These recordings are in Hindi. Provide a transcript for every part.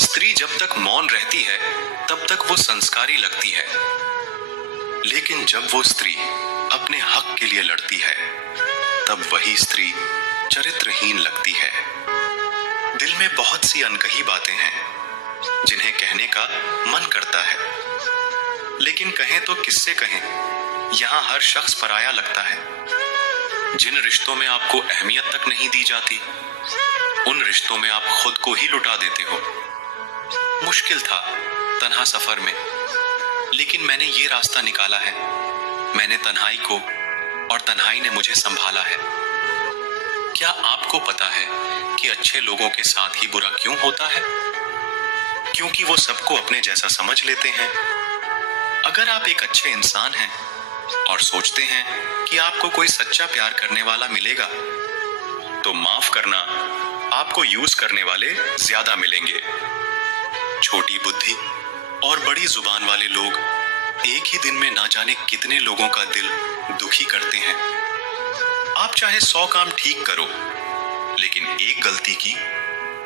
स्त्री जब तक मौन रहती है तब तक वो संस्कारी लगती है, लेकिन जब वो स्त्री अपने हक के लिए लड़ती है तब वही स्त्री चरित्रहीन लगती है। दिल में बहुत सी अनकही बातें हैं जिन्हें कहने का मन करता है, लेकिन कहें तो किससे कहें, यहाँ हर शख्स पराया लगता है। जिन रिश्तों में आपको अहमियत तक नहीं दी जाती, उन रिश्तों में आप खुद को ही लुटा देते हो। मुश्किल था तन्हा सफर में, लेकिन मैंने ये रास्ता निकाला है। मैंने तन्हाई को और तन्हाई ने मुझे संभाला है। क्या आपको पता है कि अच्छे लोगों के साथ ही बुरा क्यों होता है? क्योंकि वो सबको अपने जैसा समझ लेते हैं। अगर आप एक अच्छे इंसान हैं और सोचते हैं कि आपको कोई सच्चा प्यार करने वाला मिलेगा, तो माफ करना, आपको यूज करने वाले ज्यादा मिलेंगे। छोटी बुद्धि और बड़ी जुबान वाले लोग एक ही दिन में ना जाने कितने लोगों का दिल दुखी करते हैं। आप चाहे 100 काम ठीक करो, लेकिन एक गलती की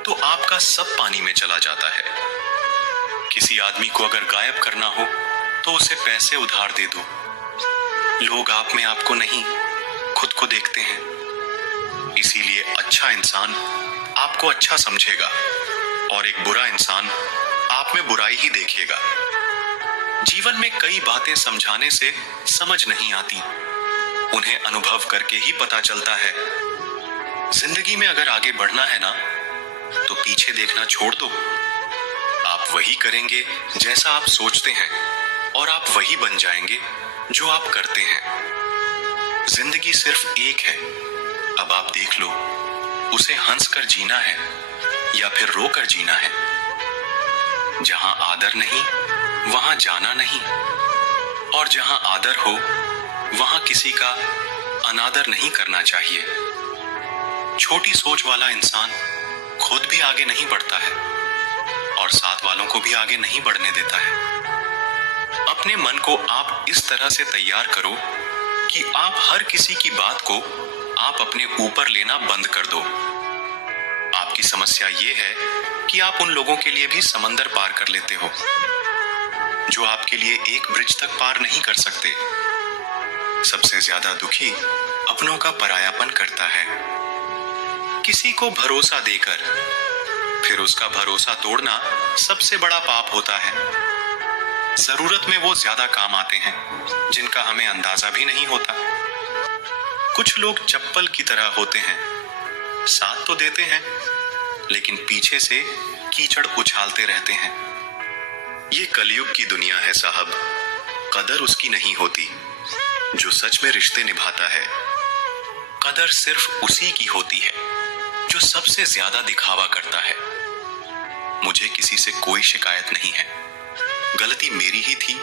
तो आपका सब पानी में चला जाता है। किसी आदमी को अगर गायब करना हो तो उसे पैसे उधार दे दो। लोग आप में आपको नहीं, खुद को देखते हैं। इसीलिए अच्छा इंसान आपको अच्छा समझेगा और एक बुरा इंसान आप में बुराई ही देखेगा। जीवन में कई बातें समझाने से समझ नहीं आती, उन्हें अनुभव करके ही पता चलता है। जिंदगी में अगर आगे बढ़ना है ना, तो पीछे देखना छोड़ दो। आप वही करेंगे जैसा आप सोचते हैं और आप वही बन जाएंगे जो आप करते हैं। जिंदगी सिर्फ एक है, अब आप देख लो, उसे हंसकर जीना है या फिर रोकर जीना है। जहां आदर नहीं वहां जाना नहीं, और जहां आदर हो वहां किसी का अनादर नहीं करना चाहिए। छोटी सोच वाला इंसान खुद भी आगे नहीं बढ़ता है और साथ वालों को भी आगे नहीं बढ़ने देता है। अपने मन को आप इस तरह से तैयार करो कि आप हर किसी की बात को आप अपने ऊपर लेना बंद कर दो। आपकी समस्या ये है कि आप उन लोगों के लिए भी समंदर पार कर लेते हो जो आपके लिए एक ब्रिज तक पार नहीं कर सकते। सबसे ज्यादा दुखी अपनों का परायापन करता है। किसी को भरोसा देकर फिर उसका भरोसा तोड़ना सबसे बड़ा पाप होता है। जरूरत में वो ज्यादा काम आते हैं जिनका हमें अंदाजा भी नहीं होता। कुछ लोग चप्पल की तरह होते हैं, साथ तो देते हैं लेकिन पीछे से कीचड़ उछालते रहते हैं। ये कलयुग की दुनिया है साहब, कदर उसकी नहीं होती जो सच में रिश्ते निभाता है। कदर सिर्फ उसी की होती है जो सबसे ज्यादा दिखावा करता है। मुझे किसी से कोई शिकायत नहीं है, गलती मेरी ही थी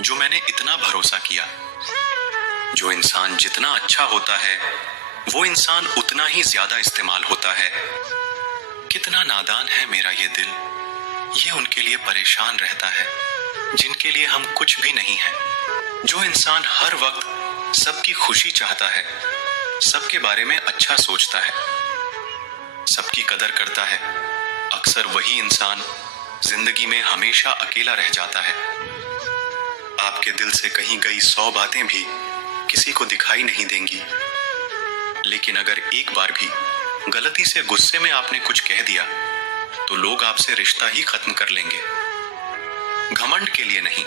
जो मैंने इतना भरोसा किया। जो इंसान जितना अच्छा होता है वो इंसान उतना ही ज्यादा इस्तेमाल होता है। कितना नादान है मेरा ये दिल, ये उनके लिए परेशान रहता है जिनके लिए हम कुछ भी नहीं है। जो इंसान हर वक्त सबकी खुशी चाहता है, सबके बारे में अच्छा सोचता है, सबकी कदर करता है, अक्सर वही इंसान जिंदगी में हमेशा अकेला रह जाता है। आपके दिल से कही गई 100 बातें भी किसी को दिखाई नहीं देंगी, लेकिन अगर एक बार भी गलती से गुस्से में आपने कुछ कह दिया तो लोग आपसे रिश्ता ही खत्म कर लेंगे। घमंड के लिए नहीं,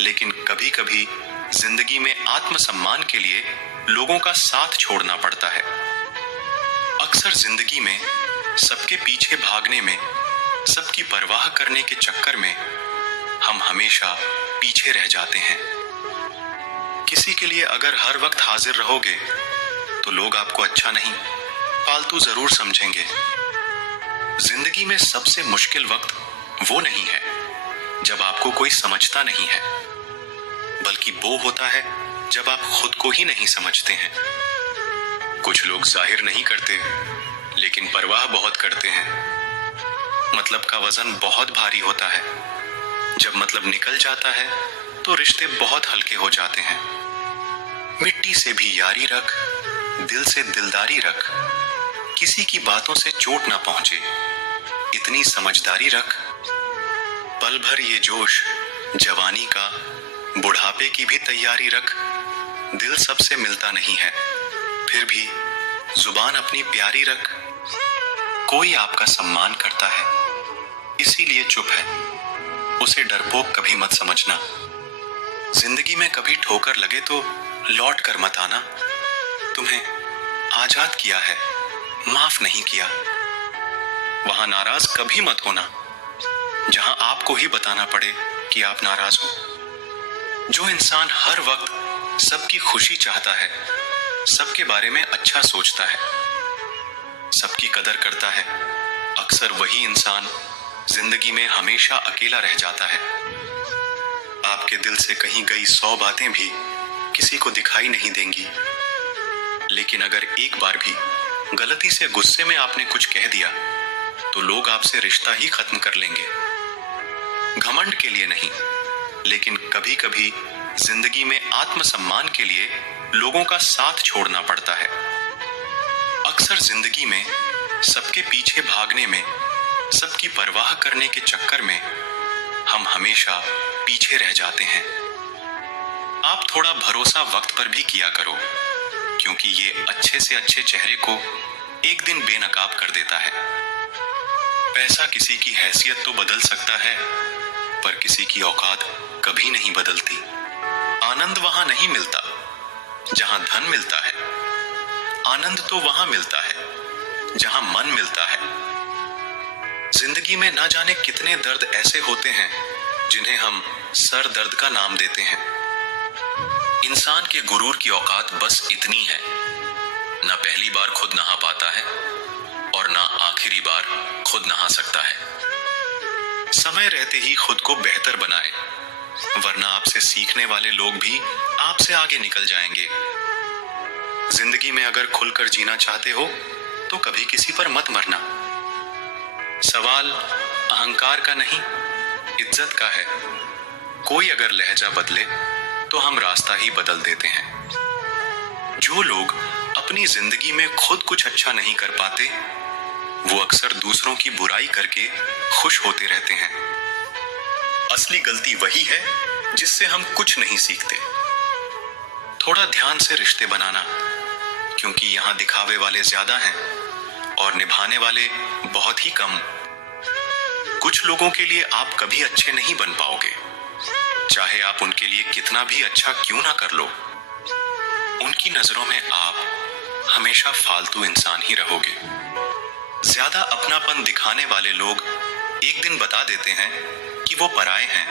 लेकिन कभी कभी जिंदगी में आत्मसम्मान के लिए लोगों का साथ छोड़ना पड़ता है। अक्सर जिंदगी में सबके पीछे भागने में, सबकी परवाह करने के चक्कर में हम हमेशा पीछे रह जाते हैं। किसी के लिए अगर हर वक्त हाजिर रहोगे तो लोग आपको अच्छा नहीं, फालतू जरूर समझेंगे। जिंदगी में सबसे मुश्किल वक्त वो नहीं है जब आपको कोई समझता नहीं है, बल्कि वो होता है जब आप खुद को ही नहीं समझते हैं। कुछ लोग जाहिर नहीं करते लेकिन परवाह बहुत करते हैं। मतलब का वजन बहुत भारी होता है, जब मतलब निकल जाता है तो रिश्ते बहुत हल्के हो जाते हैं। मिट्टी से भी यारी रख, दिल से दिलदारी रख, किसी की बातों से चोट ना पहुंचे, इतनी समझदारी रख पल भर ये जोश जवानी का, बुढ़ापे की भी तैयारी रख। दिल सबसे मिलता नहीं है, फिर भी जुबान अपनी प्यारी रख। कोई आपका सम्मान करता है इसीलिए चुप है, उसे डरपोक कभी मत समझना। जिंदगी में कभी ठोकर लगे तो लौट कर मत आना। तुम्हें आजाद किया है, माफ नहीं किया। वहां नाराज कभी मत होना जहां आपको ही बताना पड़े कि आप नाराज हो। जो इंसान हर वक्त सबकी खुशी चाहता है, सबके बारे में अच्छा सोचता है, सबकी कदर करता है, अक्सर वही इंसान जिंदगी में हमेशा अकेला रह जाता है। आपके दिल से कहीं गई 100 बातें भी किसी को दिखाई नहीं देंगी, लेकिन अगर एक बार भी गलती से गुस्से में आपने कुछ कह दिया तो लोग आपसे रिश्ता ही खत्म कर लेंगे। घमंड के लिए नहीं, लेकिन कभी कभी जिंदगी में आत्मसम्मान के लिए लोगों का साथ छोड़ना पड़ता है। अक्सर जिंदगी में सबके पीछे भागने में, सबकी परवाह करने के चक्कर में हम हमेशा पीछे रह जाते हैं। आप थोड़ा भरोसा वक्त पर भी किया करो, क्योंकि ये अच्छे से अच्छे चेहरे को एक दिन बेनकाब कर देता है। पैसा किसी की हैसियत तो बदल सकता है, पर किसी की औकात कभी नहीं बदलती। आनंद वहां नहीं मिलता जहां धन मिलता है, आनंद तो वहां मिलता है जहां मन मिलता है। जिंदगी में ना जाने कितने दर्द ऐसे होते हैं जिन्हें हम सर दर्द का नाम देते हैं। इंसान के गुरूर की औकात बस इतनी है, ना पहली बार खुद नहा पाता है और ना आखिरी बार खुद नहा सकता है। समय रहते ही खुद को बेहतर बनाए, वरना आपसे सीखने वाले लोग भी आपसे आगे निकल जाएंगे। जिंदगी में अगर खुलकर जीना चाहते हो तो कभी किसी पर मत मरना। सवाल अहंकार का नहीं, इज्जत का है। कोई अगर लहजा बदले तो हम रास्ता ही बदल देते हैं। जो लोग अपनी जिंदगी में खुद कुछ अच्छा नहीं कर पाते, वो अक्सर दूसरों की बुराई करके खुश होते रहते हैं। असली गलती वही है जिससे हम कुछ नहीं सीखते। थोड़ा ध्यान से रिश्ते बनाना, क्योंकि यहां दिखावे वाले ज्यादा हैं और निभाने वाले बहुत ही कम। कुछ लोगों के लिए आप कभी अच्छे नहीं बन पाओगे, चाहे आप उनके लिए कितना भी अच्छा क्यों ना कर लो। उनकी नजरों में आप हमेशा फालतू इंसान ही रहोगे। ज्यादा अपनापन दिखाने वाले लोग एक दिन बता देते हैं कि वो पराये हैं,